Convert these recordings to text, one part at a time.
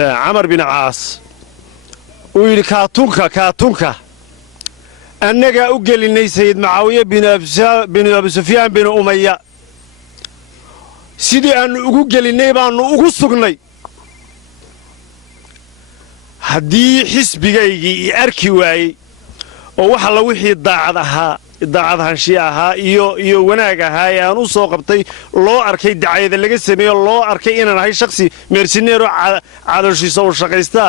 عمر بن عاص ويلي كاتونكا أنك أقلني سيد معاوية بن أبي سفيان بن أمية سيدي أن أقلني بأن أقصقني هدي حسبي أركي واي ووحلا وحي daacadaha shiiaha iyo wanaagaha aan u soo qabtay loo arkay dacayada laga sameeyo loo arkay inaan ahay shakhsi mercenario cadalshiisa oo shaqaysta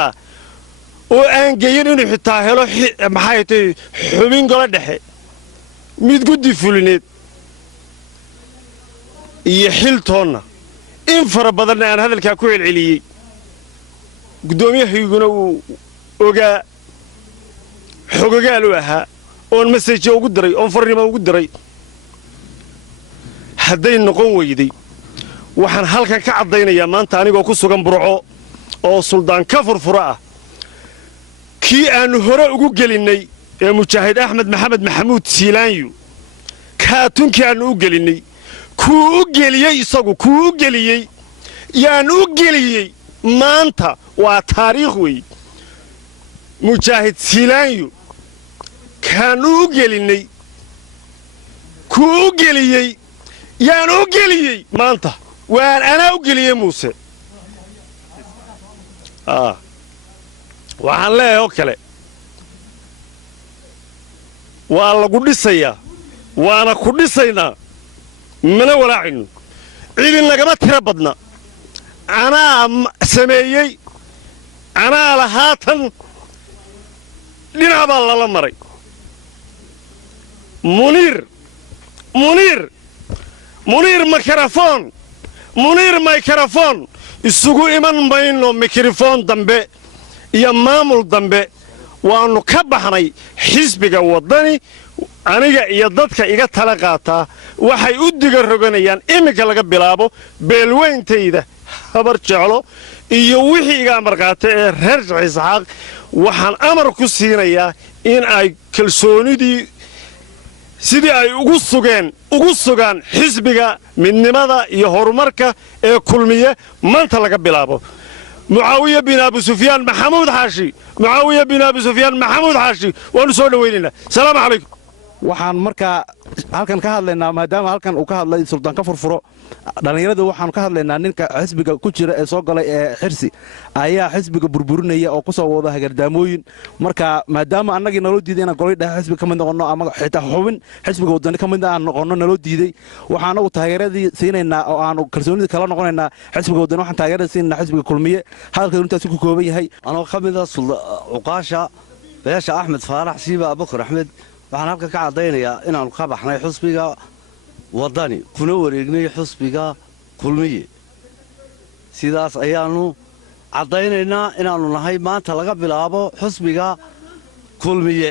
oo aan geeyin inuu xitaa helo maxay tahay xubin golo dhexe mid guddi fulineed iyo xiltoonna in fara badan aan hadalka ku celceliyay gudoomiyahayguna uu ogaa xogogaal u ahaa oon message ugu diray oon fariimo ugu diray hadday noqon weyday waxaan halkan ka cadaynayaa maanta anigoo ku sugan burco oo suldaan ka furfura ah kii aanu hore ugu gelinay ee mujaahid axmed maxamed maxamuud siilaanyu kaatunkii aanu u gelinay kuu u geliyey isagu kuu u geliyey yaan u geliyey maanta waa taariikh wey mujaahid siilaanyu كان أوجلني كوجليي يان أوجليي ما أنت وأنا أوجليي موسى وعن لا يوكله والله قدسيا وأنا قدسينا من ولا عين عيدنا كما تربضنا أنا سميي أنا لهاتن لنعب الله مري منير ميكروفون isugu iman mayno mikrofon dambe iyo maamul dambe waanu ka baxnay xisbiga wadani aniga iyo dadka iga tala qaata waxay u diga roganayaan imika laga bilaabo beelweyntayda habar jeclo iyo wixii iga amar qaata ee reer Isxaaq waxaan amar ku siinayaa in ay kalsoonidii sidii ay ugu sugaan xisbiga midnimada iyo horumarka ee kulmiye maanta laga bilaabo معاوية بن أبي سفيان محمود حاشي وأنا سؤال ويننا السلام عليكم waxaan marka halkan ka hadlaynaa maadaama halkan uu ka hadlay sultaan ka furfuro dhalinyarada waxaan ka hadlaynaa ninka xisbiga ku jira ee soo galay ee xirsi ayaa xisbiga burburinaya oo ku soo wada hagardaamooyin marka maadaama annagii naloo diiday inaan golay dhax xisbiga kamid noqono ama xitaa xubin xisbiga wadani kamid aan noqono naloo diiday waxaan ugu taageeradii siinaynaa oo aan kalsoonida kala noqonaynaa xisbiga wadani waxaan taageerada siinaynaa xisbiga kulmiye halka intaas ku kooban yahay anoo kamid ah uqaasha beesha Axmed Faarax Siiba Abubakar Axmed waxaan halka ka cadaynayaa inaan ka baxnay xisbiga wadani kuna wareegnay xisbiga kulmiye sidaas ayaanu cadaynaynaa inaanu nahay maanta laga bilaabo xisbiga kulmiye